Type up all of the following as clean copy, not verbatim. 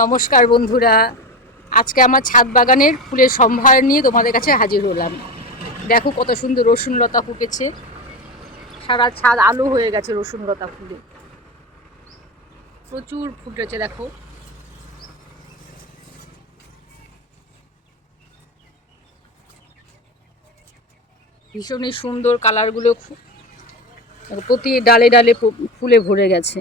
নমস্কার বন্ধুরা, আজকে আমার ছাদ বাগানের ফুলের সম্ভার নিয়ে তোমাদের কাছে হাজির হলাম। দেখো কত সুন্দর রসুন লতা ফুটেছে, সারা ছাদ আলো হয়ে গেছে রসুন লতা ফুলে, প্রচুর ফুটেছে দেখো। ভীষণই সুন্দর কালারগুলো, প্রতি ডালে ডালে ফুলে ভরে গেছে।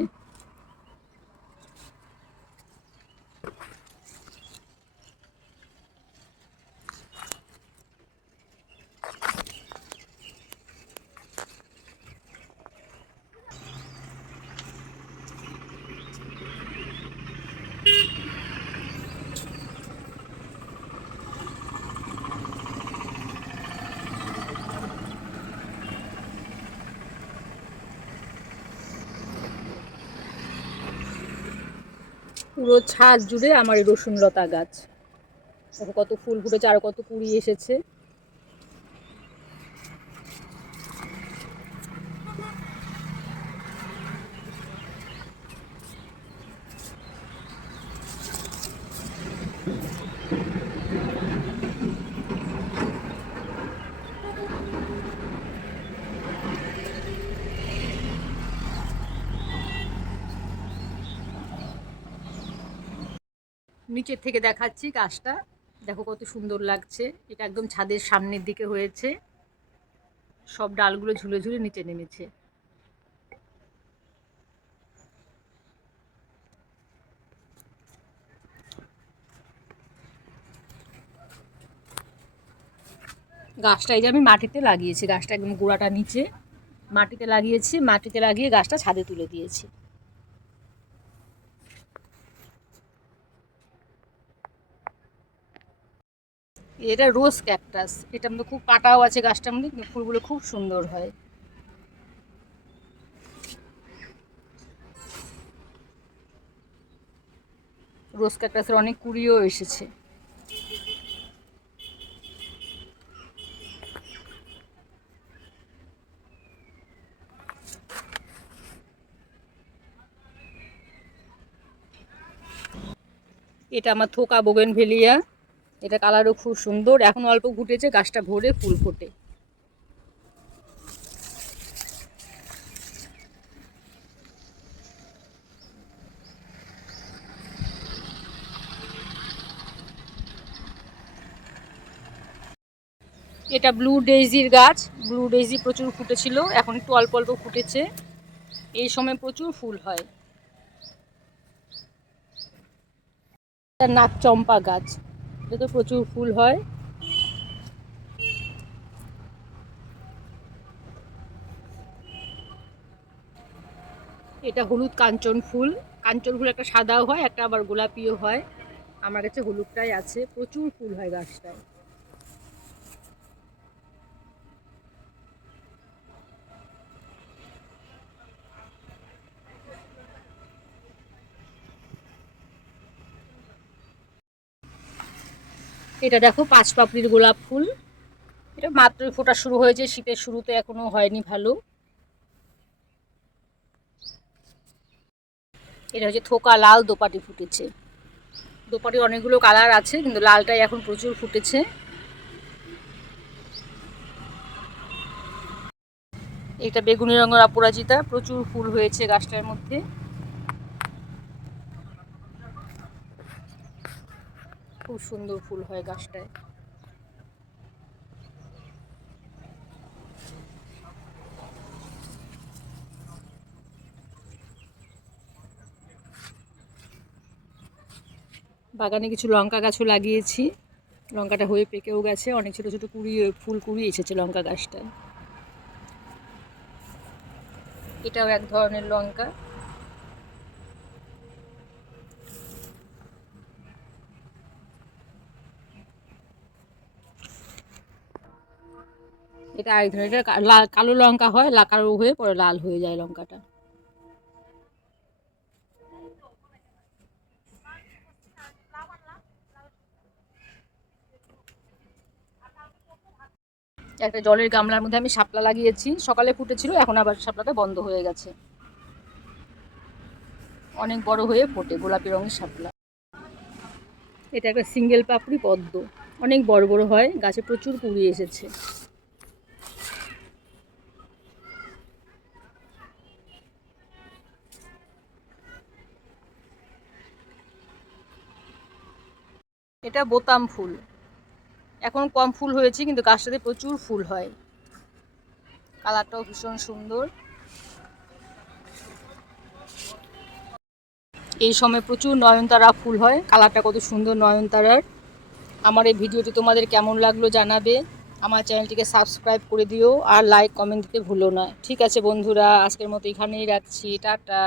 পুরো ছাদ জুড়ে আমার এই রসুন লতা গাছ, দেখো কত ফুল ফুটেছে আর কত কুড়ি এসেছে। নিচের থেকে দেখাচ্ছি গাছটা, দেখো কত সুন্দর লাগছে। এটা একদম ছাদের সামনের দিকে হয়েছে, সব ডালগুলো ঝুলে ঝুলে নিচে নেমেছে। গাছটা এই যে আমি মাটিতে লাগিয়েছি, গাছটা একদম গোড়াটা নিচে মাটিতে লাগিয়েছি, মাটিতে লাগিয়ে গাছটা ছাদে তুলে দিয়েছি। এটা রোজ ক্যাকটাস, এটার মধ্যে খুব পাতাও আছে গাছটার মধ্যে, কিন্তু ফুলগুলো খুব সুন্দর হয়। রোজ ক্যাকটাসের অনেক কুড়িও এসেছে। এটা আমার থোকা বোগেনভেলিয়া, এটা কালারও খুব সুন্দর, এখন অল্প ফুটেছে, গাছটা ভরে ফুল ফোটে। এটা ব্লু ডেইজির গাছ, ব্লু ডেইজি প্রচুর ফুটেছিল, এখন একটু অল্প অল্প ফুটেছে। এই সময় প্রচুর ফুল হয়। এটা নাক চম্পা গাছ, এতে প্রচুর ফুল হয়। এটা হলুদ কাঞ্চন ফুল, কাঞ্চন ফুল একটা সাদাও হয়, একটা আবার গোলাপিও হয়। আমার কাছে হলুদটাই আছে, প্রচুর ফুল হয় গাছটায়। এটা দেখো পাঁচ পাপড়ির গোলাপ ফুল, এটা মাত্রই ফোটা শুরু হয়েছে, শীতের শুরুতে এখনো হয়নি ভালো। এটা হচ্ছে থোকা লাল দোপাটি ফুটেছে, দোপাটি অনেকগুলো কালার আছে, কিন্তু লালটাই এখন প্রচুর ফুটেছে। এটা বেগুনি রঙের অপরাজিতা, প্রচুর ফুল হয়েছে গাছটার মধ্যে। খুব সুন্দর ফুল হয় গাছটায়। বাগানে কিছু লঙ্কা গাছও লাগিয়েছি, লঙ্কাটা হয়ে পেকেও গেছে, অনেক ছোটো ছোটো কুড়ি ফুল কুড়ি এসেছে লঙ্কা গাছটায়। এটাও এক ধরনের লঙ্কা। এটা আরেক ধরনের, এটা কালো লঙ্কা হয়, কালো হয়ে পরে লাল হয়ে যায় লঙ্কাটা। একটা জলের গামলার মধ্যে আমি শাপলা লাগিয়েছি, সকালে ফুটেছিল, এখন আবার শাপলাটা বন্ধ হয়ে গেছে। অনেক বড় হয়ে ফোটে, গোলাপি রঙের শাপলা। এটা একটা সিঙ্গেল পাপড়ি পদ্ম, অনেক বড় বড় হয়, গাছে প্রচুর কুড়ি এসেছে। এটা বোতাম ফুল, এখন কম ফুল হয়েছে কিন্তু গাছটাতে প্রচুর ফুল হয়, কালারটাও ভীষণ সুন্দর। এই সময় প্রচুর নয়নতারা ফুল হয়, কালারটা কত সুন্দর নয়নতারার। আমার এই ভিডিওটি তোমাদের কেমন লাগলো জানাবে, আমার চ্যানেলটিকে সাবস্ক্রাইব করে দিও, আর লাইক কমেন্ট দিতে ভুলো না। ঠিক আছে বন্ধুরা, আজকের মতো এখানেই রাখছি, টাটা।